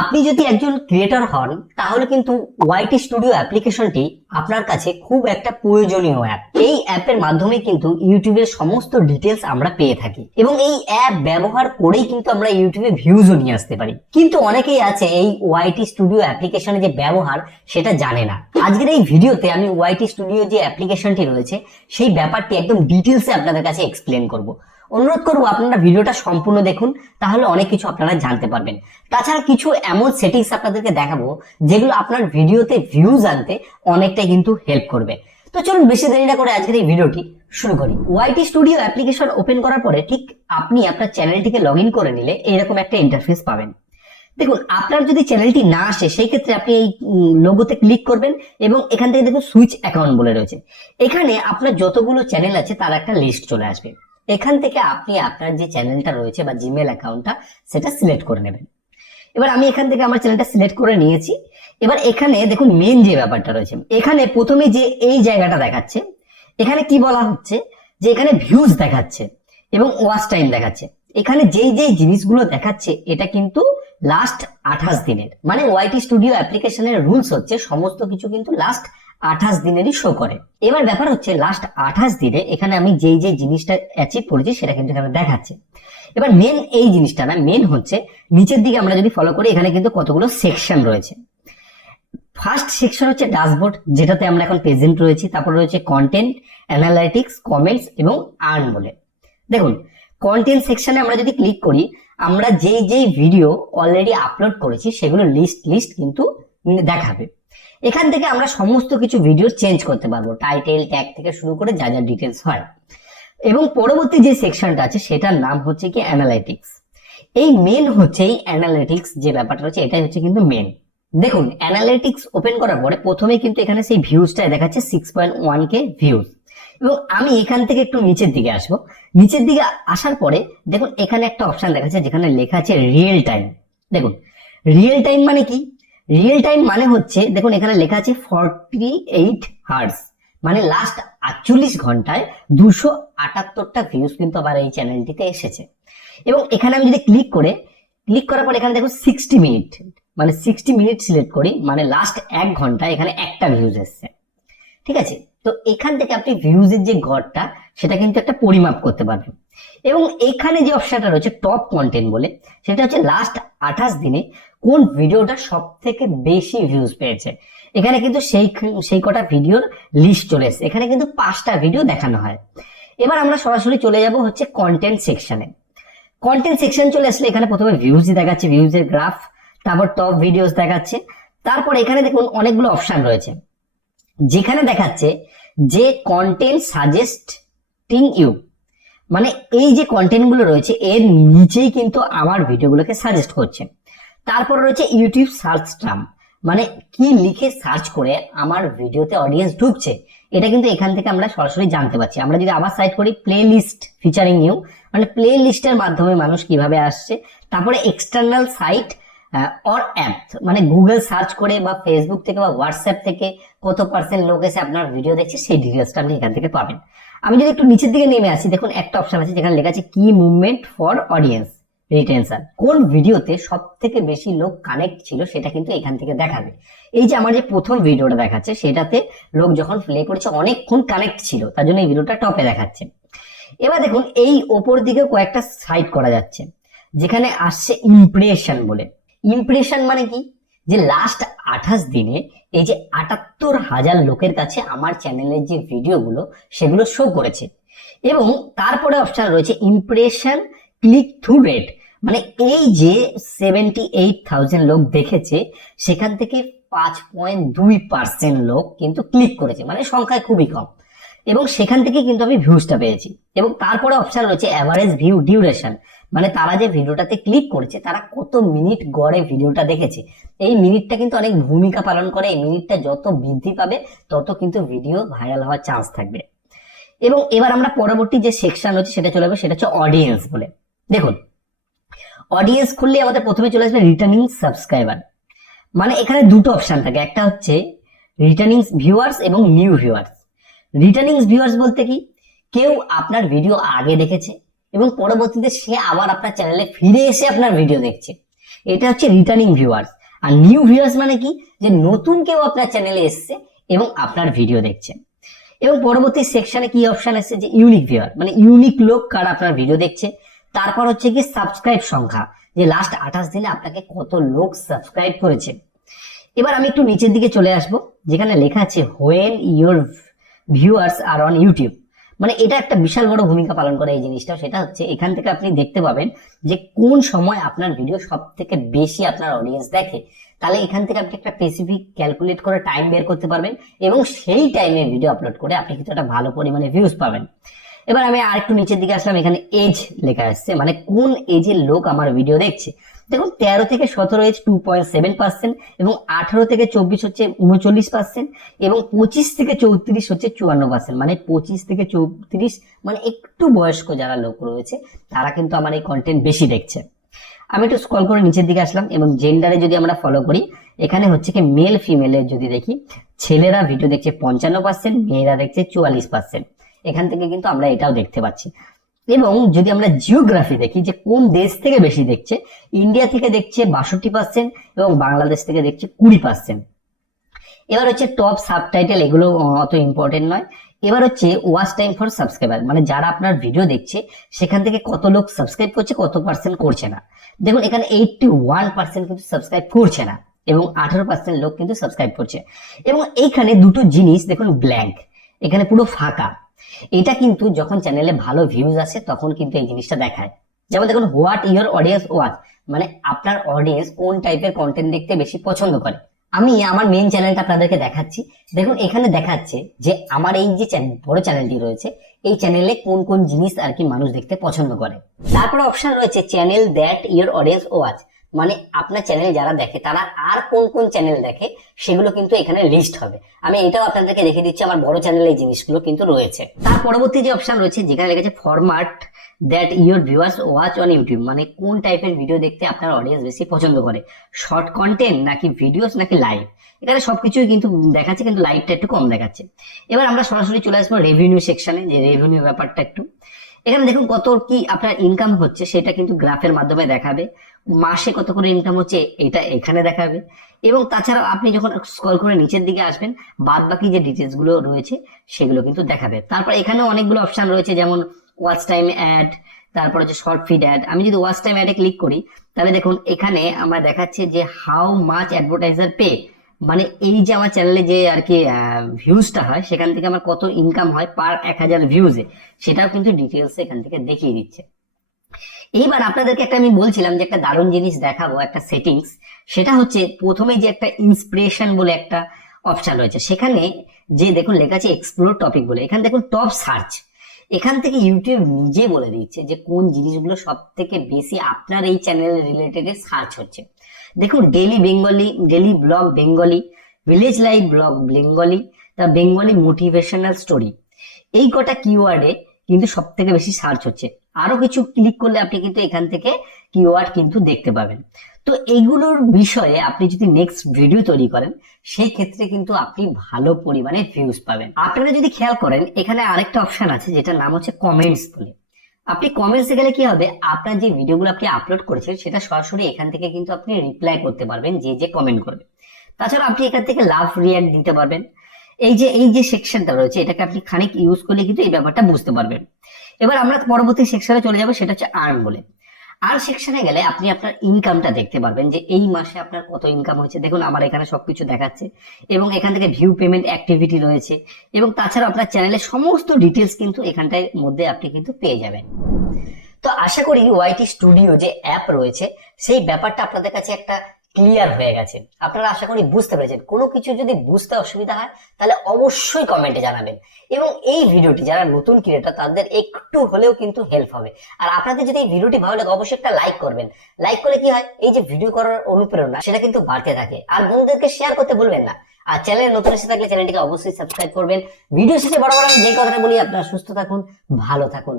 আপনি যদি একজন ক্রিয়েটর হন তাহলে কিন্তু ওয়াইটি স্টুডিও অ্যাপ্লিকেশনটি আপনার কাছে খুব একটা প্রয়োজনীয় অ্যাপ। এই অ্যাপের মাধ্যমে কিন্তু ইউটিউবের সমস্ত ডিটেলস আমরা পেয়ে থাকি এবং এই অ্যাপ ব্যবহার করেই কিন্তু আমরা ইউটিউবে ভিউজও নিয়ে আসতে পারি। কিন্তু অনেকেই আছে এই ওয়াইটি স্টুডিও অ্যাপ্লিকেশনের যে ব্যবহার সেটা জানে না। আজকের এই ভিডিওতে আমি ওয়াইটি স্টুডিও যে অ্যাপ্লিকেশনটি রয়েছে সেই ব্যাপারটি একদম ডিটেলসে আপনাদের কাছে এক্সপ্লেন করব। অনুরোধ করবো আপনারা ভিডিওটা সম্পূর্ণ দেখুন, তাহলে অনেক কিছু আপনারা জানতে পারবেন। তাছাড়া কিছু এমন সেটিংস আপনাদেরকে দেখাবো যেগুলো আপনার ভিডিওতে ভিউজ আনতে অনেকটাই কিন্তু হেল্প করবে। তো চলুন বেশি দেরি না করে আজকের এই ভিডিওটি শুরু করি। ওয়াইটি স্টুডিও অ্যাপ্লিকেশন ওপেন করার পরে ঠিক আপনি আপনার চ্যানেলটিকে লগ ইন করে নিলে এরকম একটা ইন্টারফেস পাবেন। দেখুন, আপনার যদি চ্যানেলটি না আসে সেই ক্ষেত্রে আপনি এই লোগোতে ক্লিক করবেন এবং এখান থেকে দেখুন সুইচ অ্যাকাউন্ট বলে রয়েছে। এখানে আপনার যতগুলো চ্যানেল আছে তার একটা লিস্ট চলে আসবে। এখান থেকে আপনি আপনার যে চ্যানেলটা রয়েছে বা জিমেল অ্যাকাউন্টটা সেটা সিলেক্ট করে নেবেন। এবার আমি এখান থেকে আমার চ্যানেলটা সিলেক্ট করে নিয়েছি। এবার এখানে দেখুন মেন যে ব্যাপারটা রয়েছে, এখানে প্রথমে যে এই জায়গাটা দেখাচ্ছে, এখানে কি বলা হচ্ছে যে এখানে ভিউজ দেখাচ্ছে এবং ওয়াচ টাইম দেখাচ্ছে। এখানে যেই যেই জিনিসগুলো দেখাচ্ছে এটা কিন্তু লাস্ট 28 দিনের, মানে ওয়াইটি স্টুডিও অ্যাপ্লিকেশনের রুলস হচ্ছে সমস্ত কিছু কিন্তু লাস্ট 28 দিনেরই শো করে। এবার ব্যাপার হচ্ছে লাস্ট 28 দিনে এখানে আমি যেই যে জিনিসটা অ্যাচিভ করেছি সেটা কিন্তু এখানে দেখাচ্ছে। এবার মেন এই জিনিসটা না, মেন হচ্ছে নিচের দিকে আমরা যদি ফলো করি এখানে কিন্তু কতগুলো সেকশন রয়েছে। ফার্স্ট সেকশন হচ্ছে ড্যাশবোর্ড, যেটাতে আমরা এখন প্রেজেন্ট রয়েছি। তারপর রয়েছে কন্টেন্ট, অ্যানালাইটিক্স, কমেন্টস এবং আর্ন বলে। দেখুন, কন্টেন্ট সেকশনে আমরা যদি ক্লিক করি আমরা যেই যেই ভিডিও অলরেডি আপলোড করেছি সেগুলো লিস্ট কিন্তু দেখাবে। এখান থেকে আমরা সমস্ত কিছু ভিডিও চেঞ্জ করতে পারবো, টাইটেল, ট্যাগ থেকে শুরু করে যা যা ডিটেলস হয়। এবং পরবর্তী যে সেকশনটা আছে সেটার নাম হচ্ছে কি অ্যানালাইটিক্স। এই মেন হচ্ছে এই অ্যানালাইটিক্স যে ব্যাপারটা রয়েছে এটাই হচ্ছে কিন্তু মেন। দেখুন, অ্যানালাইটিক্স ওপেন করার পরে প্রথমে কিন্তু এখানে সেই ভিউজটা দেখাচ্ছে 6.1K ভিউজ। এবং আমি এখান থেকে একটু নিচের দিকে আসবো। নিচের দিকে আসার পরে দেখুন এখানে একটা অপশন দেখাচ্ছে যেখানে লেখা আছে রিয়েল টাইম। দেখুন, রিয়েল টাইম মানে কি? রিয়েল টাইম মানে হচ্ছে দেখুন এখানে লেখা আছে 48 হার্টজ, মানে লাস্ট 48 ঘন্টায় 278টা ভিউজ কিন্তু আবার এই চ্যানেলটিতে এসেছে। এবং এখানে আমি যদি ক্লিক করার পর এখানে দেখো 60 মিনিট, মানে 60 মিনিট সিলেক্ট করি, মানে লাস্ট 1 ঘন্টায় এখানে একটা ভিউজ এসছে। ঠিক আছে, তো এখান থেকে আপনি ভিউজের যে গড়টা সেটা কিন্তু একটা পরিমাপ করতে পারবেন। এবং এখানে যে অপশনটা রয়েছে টপ কন্টেন্ট বলে, সেটা হচ্ছে লাস্ট 28 দিনে কোন ভিডিওটা সব থেকে বেশি ভিউজ পেয়েছে। এখানে কিন্তু সেই কটা ভিডিওর লিস্ট চলে এসেছে। এখানে কিন্তু 5টা ভিডিও দেখানো হয়। এবার আমরা সরাসরি চলে যাব হচ্ছে কন্টেন্ট সেকশনে। কন্টেন্ট সেকশন চলে আসলে এখানে প্রথমে ভিউজ দেখাচ্ছে, ভিউজের গ্রাফ, তারপর টপ ভিডিওস দেখাচ্ছে। তারপর এখানে দেখুন অনেকগুলো অপশন রয়েছে যেখানে দেখাচ্ছে যে কন্টেন্ট সাজেস্টিং ইউ, মানে এই যে কন্টেন্ট গুলো রয়েছে এর নিচেই কিন্তু আমার ভিডিওগুলোকে সাজেস্ট করছে। তারপর রয়েছে ইউটিউব সার্চ টার্ম, মানে কি লিখে সার্চ করে আমার ভিডিওতে অডিয়েন্স ঢুকছে এটা কিন্তু এখান থেকে আমরা সরাসরি জানতে পারছি। আমরা যদি আবার সাইট করি প্লে লিস্ট ফিচারিং ইউ, মানে প্লে লিস্টের মাধ্যমে মানুষ কিভাবে আসছে। তারপরে এক্সটার্নাল সাইট অর অ্যাপ, মানে গুগল সার্চ করে বা ফেসবুক থেকে বা হোয়াটসঅ্যাপ থেকে কত পার্সেন্ট লোক এসে আপনার ভিডিও দেখছে সেই ডিটেলসটা আপনি এখান থেকে পাবেন। আমি যদি একটু নিচের দিকে নেমে আসি, দেখুন একটা অপশন আছে যেখানে লেখা আছে কি মুভমেন্ট ফর অডিয়েন্স রিটেনশন, কোন ভিডিওতে সব থেকে বেশি লোক কানেক্ট ছিল সেটা কিন্তু এখান থেকে দেখাবে। এই যে আমার যে প্রথম ভিডিওটা দেখাচ্ছে সেটাতে লোক যখন প্লে করেছে অনেকক্ষণ কানেক্ট ছিল, তার জন্য এই ভিডিওটা টপে দেখাচ্ছে। এবার দেখুন এই ওপর দিকে কয়েকটা সাইট করা যাচ্ছে যেখানে আসছে ইমপ্রেশন বলে। ইমপ্রেশন মানে কি? যে লাস্ট 28 দিনে এই যে 78,000 লোকের কাছে আমার চ্যানেলের যে ভিডিওগুলো সেগুলো শো করেছে। এবং তারপরে অপশন রয়েছে ইমপ্রেশন ক্লিক থ্রু রেট, মানে এই যে 78,000 লোক দেখেছে সেখান থেকে 5.2% লোক কিন্তু ক্লিক করেছে, মানে সংখ্যায় খুবই কম। এবং সেখান থেকে কিন্তু আমি ভিউজটা পেয়েছি। এবং তারপরে অপশন রয়েছে অ্যাভারেজ ভিউ ডিউরেশন, মানে তারা যে ভিডিওটাতে ক্লিক করেছে তারা কত মিনিট গড়ে ভিডিওটা দেখেছে। এই মিনিটটা কিন্তু অনেক ভূমিকা পালন করে। এই মিনিটটা যত বৃদ্ধি পাবে তত কিন্তু ভিডিও ভাইরাল হওয়ার চান্স থাকবে। এবং এবার আমরা পরবর্তী যে সেকশন হচ্ছে সেটা চলে যাবে, সেটা হচ্ছে অডিয়েন্স বলে। দেখুন, অডিয়েন্স খুললে আমাদের প্রথমে চলে আসবে রিটার্নিং সাবস্ক্রাইবার, মানে এখানে দুটো অপশন থাকে, একটা হচ্ছে রিটার্নিং ভিউয়ার্স এবং নিউ ভিউয়ার্স। রিটার্নিং ভিউয়ার্স বলতে কি? কেউ আপনার ভিডিও আগে দেখেছে এবং পরবর্তীতে সে আবার আপনার চ্যানেলে ফিরে এসে আপনার ভিডিও দেখছে। এটা হচ্ছে রিটার্নিং ভিউয়ার্স। আর নিউ ভিউয়ার্স মানে কি, যে নতুন কেউ আপনার চ্যানেলে এসছে এবং আপনার ভিডিও দেখছে। এবং পরবর্তী সেকশনে কি অপশন আছে, যে ইউনিক ভিউয়ার, মানে ইউনিক লোক কারা আপনার ভিডিও দেখছে। তারপর হচ্ছে কি সাবস্ক্রাইব সংখ্যা, যে লাস্ট 28 দিনে আপনাকে কত লোক সাবস্ক্রাইব করেছে। এবার আমি একটু নিচের দিকে চলে আসব, যেখানে লেখা আছে when your viewers are on YouTube. মানে এটা একটা বিশাল বড় ভূমিকা পালন করে এই জিনিসটা। সেটা হচ্ছে এখান থেকে আপনি দেখতে পাবেন যে কোন সময় আপনার ভিডিও সব থেকে বেশি আপনার অডিয়েন্স দেখে। তাহলে এখান থেকে আপনি একটা স্পেসিফিক ক্যালকুলেট করে টাইম বের করতে পারবেন এবং সেই টাইমে ভিডিও আপলোড করে আপনি কিন্তু একটা ভালো পরিমাণে ভিউজ পাবেন। এবার আমি আর একটু নিচের দিকে আসলাম, এখানে এজ লেখা আসছে, মানে কোন এজের লোক আমার ভিডিও দেখছে। দেখুন 13 থেকে 17 এজ 2.7% এবং 18 থেকে 24 হচ্ছে 39% এবং 25 থেকে 34 হচ্ছে 54%। মানে 25 থেকে 34 মানে একটু বয়স্ক যারা লোক রয়েছে তারা কিন্তু আমার এই কন্টেন্ট বেশি দেখছে। আমি একটু স্ক্রল করে নিচের দিকে আসলাম এবং জেন্ডারে যদি আমরা ফলো করি, এখানে হচ্ছে কি মেল ফিমেলের যদি দেখি, ছেলেরা ভিডিও দেখছে 55%, মেয়েরা দেখছে 44%। এখান থেকে কিন্তু আমরা এটাও দেখতে পাচ্ছি। এবং যদি আমরা জিওগ্রাফি দেখি যে কোন দেশ থেকে বেশি দেখছে, ইন্ডিয়া থেকে দেখছে 62% এবং বাংলাদেশ থেকে দেখছে 20%। এবার হচ্ছে টপ সাবটাইটেল, এগুলো অত ইম্পর্টেন্ট নয়। এবার হচ্ছে ওয়াচ টাইম ফর সাবস্ক্রাইবার, মানে যারা আপনার ভিডিও দেখছে সেখান থেকে কত লোক সাবস্ক্রাইব করছে, কত পার্সেন্ট করছে না। দেখুন এখানে 81% কিন্তু সাবস্ক্রাইব করছে না এবং 18% লোক কিন্তু সাবস্ক্রাইব করছে। এবং এইখানে দুটো জিনিস দেখুন ব্ল্যাঙ্ক, এখানে পুরো ফাঁকা। এটা কিন্তু যখন চ্যানেলে ভালো ভিউজ আসে তখন কিন্তু এই জিনিসটা দেখায়। যেমন দেখুন হোয়াট ইউর অডিয়েন্স ওয়াচ, মানে আপনার অডিয়েন্স কোন টাইপের কন্টেন্ট দেখতে বেশি পছন্দ করে। আমি আমার মেইন চ্যানেলটা আপনাদেরকে দেখাচ্ছি। দেখুন এখানে দেখাচ্ছে যে আমার এই যে বড় চ্যানেলটি রয়েছে, এই চ্যানেলে কোন কোন জিনিস আর কি মানুষ দেখতে পছন্দ করে। তারপরে অপশন রয়েছে channel that your audience watch, মানে আপনার চ্যানেল যারা দেখে তারা আর কোন কোন চ্যানেল দেখে সেগুলো কিন্তু এখানে লিস্ট হবে। আমি এটাও আপনাদেরকে দেখে দিচ্ছি, আমার বড় চ্যানেলে এই জিনিসগুলো কিন্তু রয়েছে। তার পরবর্তী যে অপশন রয়েছে যেখানে লেখা আছে format that your viewers watch on YouTube, মানে কোন টাইপের ভিডিও দেখতে আপনার অডিয়েন্স বেশি পছন্দ করে, শর্ট কন্টেন্ট নাকি ভিডিওস নাকি লাইভ। এখানে সবকিছুই কিন্তু দেখাচ্ছে, কিন্তু লাইভটা একটু কম দেখাচ্ছে। এবার আমরা সরাসরি চলে আসবো রেভিনিউ সেকশনে, যে রেভিনিউ ব্যাপারটা একটু। এখানে দেখুন কত কি আপনার ইনকাম হচ্ছে সেটা কিন্তু গ্রাফের মাধ্যমে দেখাবে, মাসে কত করে ইনকাম হচ্ছে এটা এখানে দেখাবে। এবং তাছাড়াও আপনি যখন স্ক্রল করে নিচের দিকে আসবেন বাদ বাকি যে ডিটেলস গুলো রয়েছে সেগুলো কিন্তু দেখাবে। তারপর এখানে অনেকগুলো অপশন রয়েছে, যেমন ওয়াচ টাইম অ্যাড, তারপর হচ্ছে শর্ট ফিড অ্যাড। আমি যদি ওয়াচ টাইম অ্যাডে ক্লিক করি তাহলে দেখুন এখানে আমরা দেখাচ্ছে যে হাউ মাচ অ্যাডভার্টাইজার পে, মানে এই যে আমার চ্যানেলে যে আর কি ভিউজটা হয় সেখান থেকে আমার কত ইনকাম হয় পার 1000 ভিউজে, সেটাও কিন্তু ডিটেলস এখান থেকে দেখিয়ে দিচ্ছে। এইবার আপনাদেরকে একটা আমি বলছিলাম যে একটা দারুণ জিনিস দেখাবো, একটা সেটিংস। সেটা হচ্ছে প্রথমে যে একটা ইন্সপিরেশন বলে একটা অপশন রয়েছে, সেখানে যে দেখুন লেখা আছে এক্সপ্লোর টপিক বলে, এখানে দেখুন টপ সার্চ। এখান থেকে ইউটিউব নিজে বলে দিচ্ছে যে কোন জিনিসগুলো সব থেকে বেশি আপনার এই চ্যানেল রিলেটেড সার্চ হচ্ছে। দেখুন daily Bengali, daily blog Bengali, village life blog Bengali, তা বেঙ্গলি মোটিভেশনাল স্টোরি, এই কটা কিওয়ার্ডে কিন্তু সব থেকে বেশি সার্চ হচ্ছে। আরো কিছু ক্লিক করলে আপনি কিন্তু এখান থেকে কিওয়ার্ড কিন্তু দেখতে পাবেন। তো এইগুলোর বিষয়ে আপনি যদি নেক্সট ভিডিও তৈরি করেন সেই ক্ষেত্রে কিন্তু আপনি ভালো পরিমাণে ভিউজ পাবেন। আপনারা যদি খেয়াল করেন এখানে আরেকটা অপশন আছে যেটার নাম হচ্ছে কমেন্টস বলে। আপনি কমেন্টসে গেলে কি হবে, আপনার যে ভিডিওগুলো আপনি আপলোড করেছেন সেটা সরাসরি এখান থেকে কিন্তু আপনি রিপ্লাই করতে পারবেন যে যে কমেন্ট করবে। তাছাড়া আপনি এখান থেকে লাভ রিয়াক্ট দিতে পারবেন। এই যে সেকশনটা রয়েছে এটাকে আপনি খানিক ইউজ করলে কিন্তু এই ব্যাপারটা বুঝতে পারবেন। এবার আমরা পরবর্তী সেকশনে চলে যাব, সেটা হচ্ছে আর্ন বলে। আর সেকশনে গেলে আপনি আপনার ইনকামটা দেখতে পারবেন যে এই মাসে আপনার কত ইনকাম হয়েছে। দেখুন আমার এখানে সবকিছু দেখাচ্ছে এবং এখান থেকে ভিউ পেমেন্ট অ্যাক্টিভিটি রয়েছে এবং তাছাড়া আপনার চ্যানেলের সমস্ত ডিটেলস কিন্তু এখানটার মধ্যে আপনি কিন্তু পেয়ে যাবেন। তো আশা করি ওয়াইটি স্টুডিও যে অ্যাপ রয়েছে সেই ব্যাপারটা আপনাদের কাছে একটা ক্লিয়ার হয়ে গেছে। আপনারা আশা করি বুঝতে পেরেছেন। কোনো কিছু যদি বুঝতে অসুবিধা হয় তাহলে অবশ্যই কমেন্টে জানাবেন এবং এই ভিডিওটি যারা নতুন ক্রিয়েটর তাদের একটু হলেও কিন্তু হেল্প হবে। আর আপনাদের যদি এই ভিডিওটি ভালো লাগে অবশ্যই একটা লাইক করবেন। লাইক করলে কি হয়, এই যে ভিডিও করার অনুপ্রেরণা সেটা কিন্তু বাড়তে থাকে। আর বন্ধুদেরকে শেয়ার করতে ভুলবেন না। আর চ্যানেলে নতুন এসে থাকলে চ্যানেলটিকে অবশ্যই সাবস্ক্রাইব করবেন। ভিডিও শেষে বড় বড় আমি যে কথাটা বলি, আপনারা সুস্থ থাকুন, ভালো থাকুন।